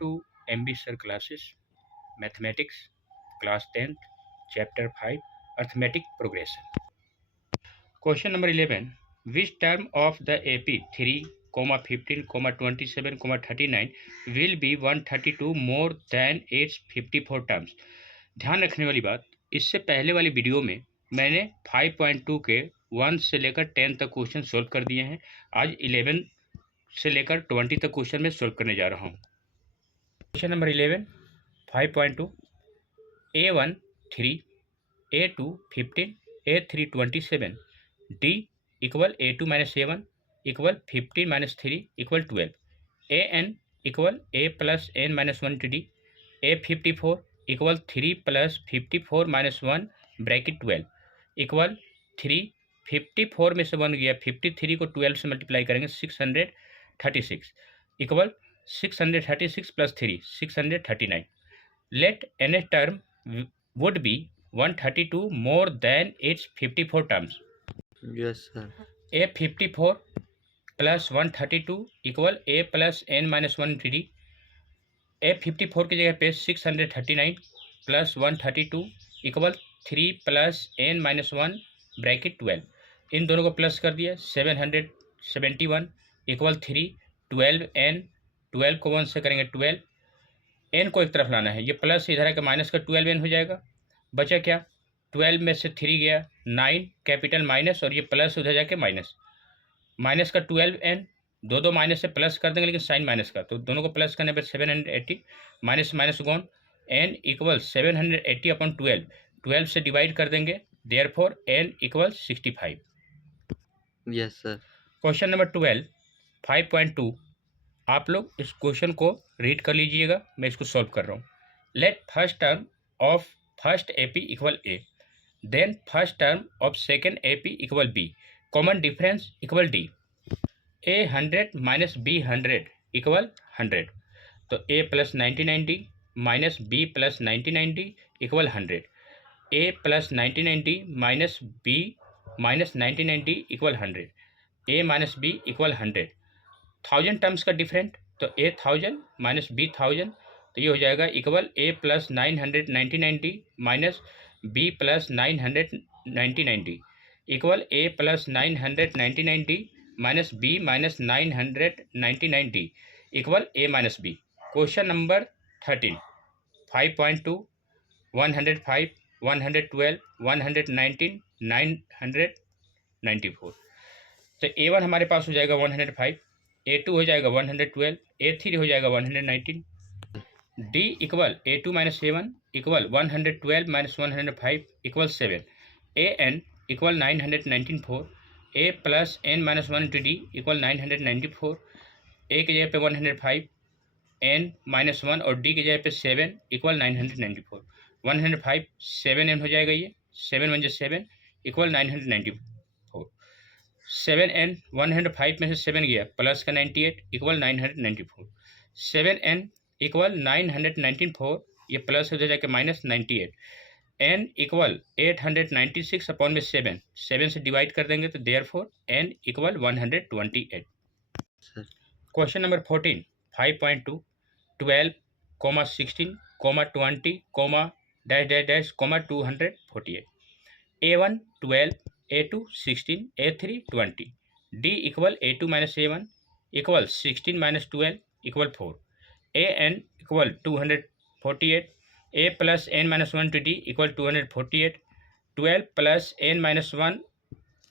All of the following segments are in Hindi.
to MB Sir classes, Mathematics, Class 10th, Chapter 5, Arithmetic Progression. Question number 11. Which term of the AP 3, 15, 27, 39 will be 132 more than its 54 terms? ध्यान रखने वाली बात, इससे पहले वाली वीडियो में मैंने 5.2 के 1 से लेकर 10 तक क्वेश्चन सोल्व कर दिए हैं। आज 11 से लेकर 20 तक क्वेश्चन में सोल्व करने जा रहा हूँ। Question number 11 5.2 A1 3, A2 15, A3 27, D equal A2 minus A1 equal 15 minus 3 equal 12, AN equal A plus N minus 1 to D, A54 equal 3 plus 54 minus 1 bracket 12 equal 3, 54 में से 1 गया, 53 को 12 से मल्टीप्लाई करेंगे 636 equal 636 plus 3 639. Let n term would be 132 more than its 54 terms. Yes, sir. A 54 plus 132 equal A plus n minus 1 3D. A 54 की जगह पे 639 plus 132 equal 3 plus n minus 1 bracket 12. इन दोनों को प्लस कर दिया 771 इक्वल 3 12n, 12 को 1 से करेंगे 12, n को एक तरफ लाना है, ये प्लस इधर है कि माइनस का 12n हो जाएगा। बचा क्या, 12 में से 3 गया 9 कैपिटल माइनस, और ये प्लस उधर जाके माइनस, माइनस का 12n, दो माइनस से प्लस कर देंगे लेकिन साइन माइनस का, तो दोनों को प्लस करने पर 780 minus minus gone, n equal 780 upon 12, 12 से डिवाइड कर देंगे, therefore n equal 65. Yes sir. Question number 12 5.2, आप लोग इस क्वेश्चन को रीड कर लीजिएगा, मैं इसको सॉल्व कर रहा हूँ। Let first term of first AP equal A, then first term of second AP equal B, common difference equal D, A 100 minus B 100 equal 100, तो A plus 90 minus B plus 90 equal 100, A plus 90 minus B minus 90 equal 100, A minus B equal 100. 1000 terms का डिफरेंट, तो A 1000 माइनस B 1000, तो ये हो जाएगा equal A plus 990 minus B plus 990 equal A plus 990 minus B minus 990 equal A minus B. Question number 13 5.2 105 112 119 994, तो A1 हमारे पास हो जाएगा 105, A2 हो जाएगा 112, A3 हो जाएगा 119, D equal A2 minus A1 equal 112 minus 105 equal 7, AN equal 994, A plus N minus 1 into D equal 994, A की जगह पे 105, N माइनस 1 और D की जगह पे 7 इक्वल 994, 105 7n हो जाएगा, ये 7 1 7 इक्वल 994, 7n 105 में से 7 गया प्लस का 98 इक्वल 994, 7n इक्वल 994, ये प्लस हो जाएगा माइनस 98, n इक्वल 896 अपॉन में 7 से डिवाइड कर देंगे, तो therefore n equal 128. Question number 14 5.2 12, 16, 20, dash dash dash 248, A1 12, A2 16, A3 20, D equal A2 minus A1 equal 16 minus 12 equal 4, AN equal 248, A plus N minus 1 two D equal 248, 12 plus N minus 1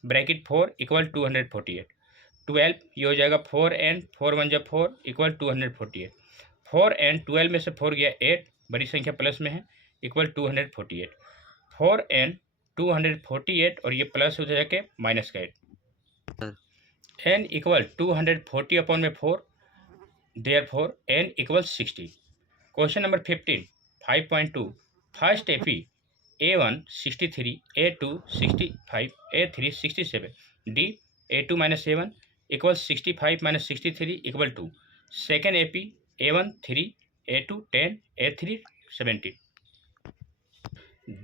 bracket 4 equal 248, 12 ये हो जाएगा 4n, 4 1 जब 4 इक्वल 248, 4n 12 में से 4 गया 8, बड़ी संख्या प्लस में है इक्वल 248, 4n 248 और ये प्लस हो जाके माइनस का 8, n इक्वल 240 अपॉन में 4, therefore n equal 60. Question number 15 5.2 first AP A1 63, A2 65, A3 67, D A2 minus A1 equal 65 minus 63 equal 2, second AP A1 3, A2 10, A3 17,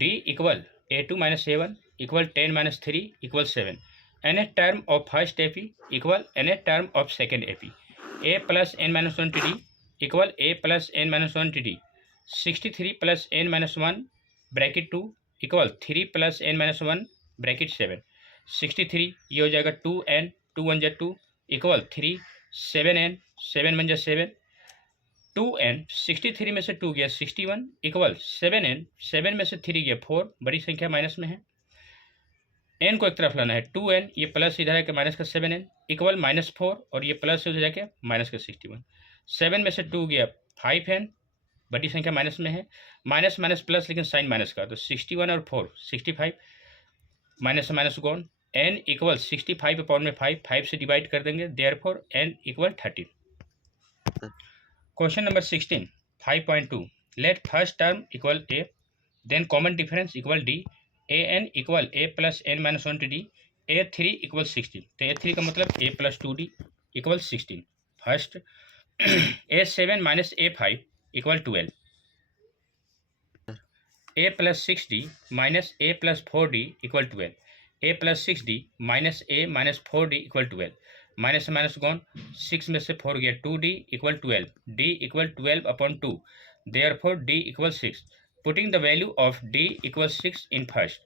D equal A2 minus A1 equal 10 minus 3 equal 7, nth term of first AP equal nth term of second AP, A plus N minus 1 to D equal A plus N minus one T D 63 plus N minus one bracket 2 equal 3 plus N minus one bracket 7 63 ये हो जाएगा 2n 2 1 जा 2 इक्वल 3 7n 7 1 जा 7 2n 63 में से 2 गया 61 इक्वल 7n 7 में से 3 गया 4 बड़ी संख्या माइनस में है n को एक तरफ लाना है 2n ये प्लस इधर है कि माइनस का 7n इक्वल -4 और ये प्लस उधर जाके माइनस का 61 7 में से 2 गया 5n बड़ी संख्या माइनस में है माइनस माइनस प्लस लेकिन साइन माइनस का तो 61 और 4 65 माइनस से minus gone n equal 65 upon में 5 से डिवाइड कर देंगे therefore n equal 13। Question number 16 5.2 let first term equal a then common difference equal d an equal a plus n minus one T D a3 equal 16 तो a3 का मतलब a plus 2d equal 16 first a7 minus a5 equal 12 a plus 6d minus a plus 4d equal 12 a plus 6d minus a minus 4d equal 12 minus से माइनस गॉन 6 में से 4 गया 2d equal 12 d equal 12 upon 2 therefore d equal 6 putting the value of d equal 6 in first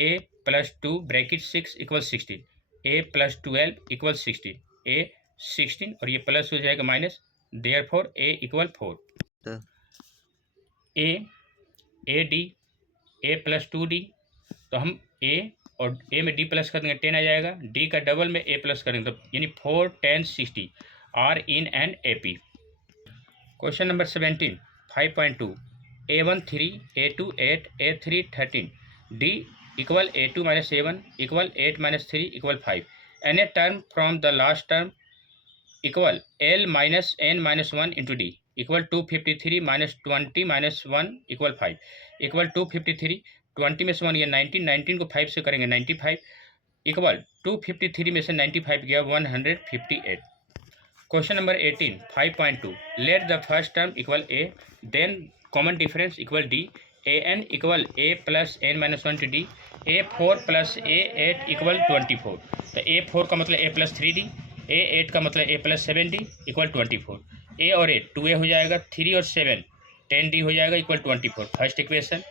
a plus 2 bracket 6 equal 16 a plus 12 equal 16 a 16 और ये प्लस हो जाएगा minus therefore a equal 4 a d a plus 2d तो हम a और a में d प्लस कर देंगे 10 आ जाएगा d का डबल में a प्लस करेंगे तो यानी 4 10 60 are in an AP। Question number 17 5.2 a1 3 a2 8 a3 13 d equal a2 minus a1 equal 8 minus 3 equal 5 N A term from the last term equal l minus n minus 1 into D equal 253 minus 20 minus 1 equal 5 equal 253 20 में से 1 ये 19 को 5 से करेंगे 95 इक्वल 253 में से 95 गया 158। Question number 18 5.2 let the first term equal a then common difference equal d an equal a plus n minus one T D a4 plus a8 equal 24 तो a4 का मतलब a प्लस 3d a8 का मतलब a plus 7d equal 24 a और a 2a हो जाएगा 3 और 7 10d हो जाएगा इक्वल 24 फर्स्ट इक्वेशन।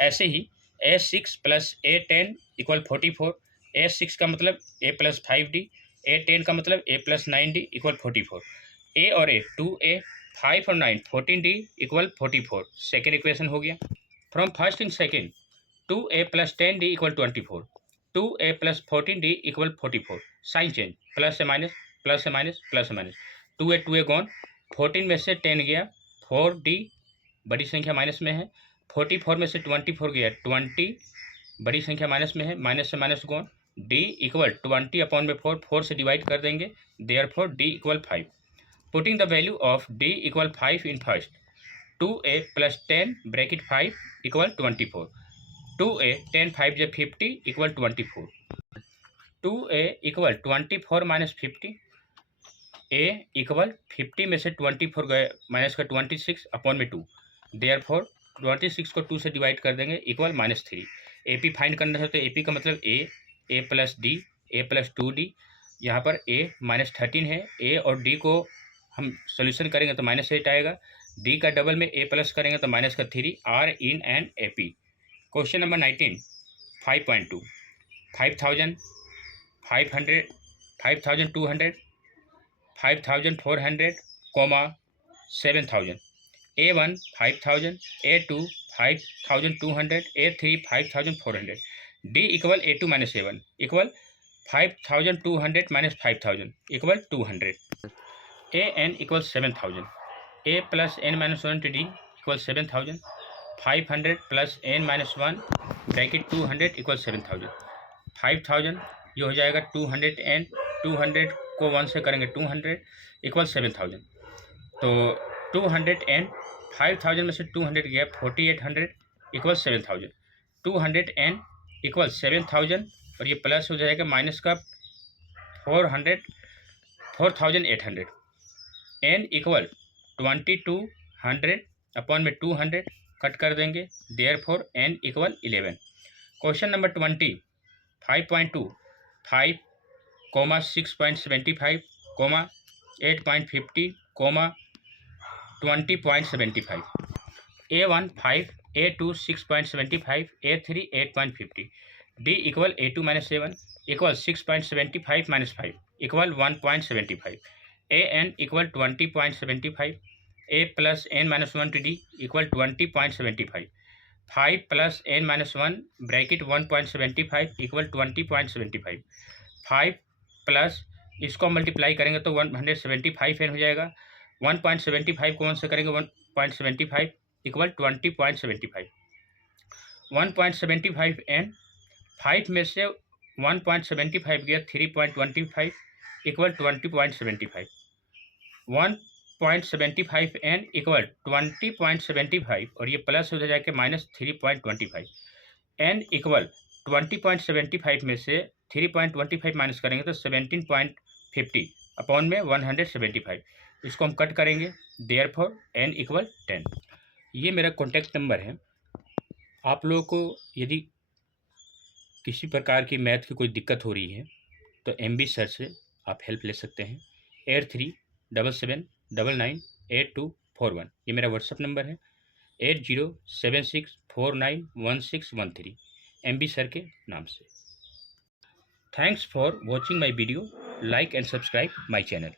ऐसे ही a6 plus a10 equal 44 a6 का मतलब a प्लस 5d a10 का मतलब a plus 9d equal 44 a और a 2a 5 और 9 14d इक्वल 44 सेकेंड इक्वेशन हो गया। From first in second 2a plus 10d equal 24 2a plus 14d equal 44 sign change plus से माइनस प्लस से माइनस प्लस से माइनस 2a गॉन 14 में से 10 गया 4d बड़ी संख्या माइनस में है 44 में से 24 गया 20 बड़ी संख्या माइनस में है माइनस से minus gone d equal 20 upon में 4 से डिवाइड कर देंगे therefore d equal 5 putting the value of d equal 5 in first 2a plus 10 bracket 5 equal 24 2a 10 5 जो 50 equal 24 2a equal 24 minus 50 a equal 50 में से 24 गए माइनस का 26 अपॉन में 2 देयरफॉर 26 को 2 से डिवाइड कर देंगे इक्वल -3 AP फाइंड करना है तो AP का मतलब a plus d a plus 2d यहाँ पर a -13 है a और d को हम सोल्यूशन करेंगे तो -8 आएगा d का डबल में a प्लस करेंगे तो माइनस का 3 are in an AP। Question number 19 5.2 5000 500 5200 5400 comma 7000 a1 5000 a2 5200 a3 5400 d equal a2 minus a1 equal 5200 minus 5000 equal 200 an equal 7000 a plus n minus one T D equal 7000 500 plus n minus 1 bracket 200 equal 7000 5000 ये हो जाएगा 200n 200 को 1 से करेंगे 200 इक्वल 7000 तो 200n 5000 में से 200 गया 4800 इक्वल 7000 200n इक्वल 7000 और ये प्लस हो जाएगा माइनस का 4800 n इक्वल 2200 अपॉन में 200 कट कर देंगे therefore n equal 11। Question number 20 5.2 5 6.75 8.50 4 20.75, A1 5, A2 6.75, A3 8.50, D equal A2 minus A1 equal 6.75 minus 5 equal 1.75, AN equal 20.75, A plus N minus 1 to D equal 20.75, 5 plus N minus 1 bracket 1.75 equal 20.75, 5 plus इसको मल्टीप्लाई करेंगे तो 175 एन हो जाएगा, 1.75 को 1 से करेंगे 1.75 इक्वल 20.75, 1.75 एन 5 में से 1.75 गया 3.25 इक्वल 20.75, 1.75 एन इक्वल 20.75 और ये प्लस हो जाएगा माइनस 3.25, एन इक्वल 20.75 में से 3.25 माइनस करेंगे तो 17.50 अपॉन में 175, इसको हम कट करेंगे, देयरफॉर एन इक्वल 10। ये मेरा कॉन्टैक्ट नंबर है। आप लोगों को यदि किसी प्रकार की मैथ की कोई दिक्कत हो रही है तो MB सर से आप हेल्प ले सकते हैं। 8377998241 ये मेरा व्हाट्सअप नंबर है। 8076491613 MB सर के नाम से। Thanks for watching my video, like and subscribe my channel.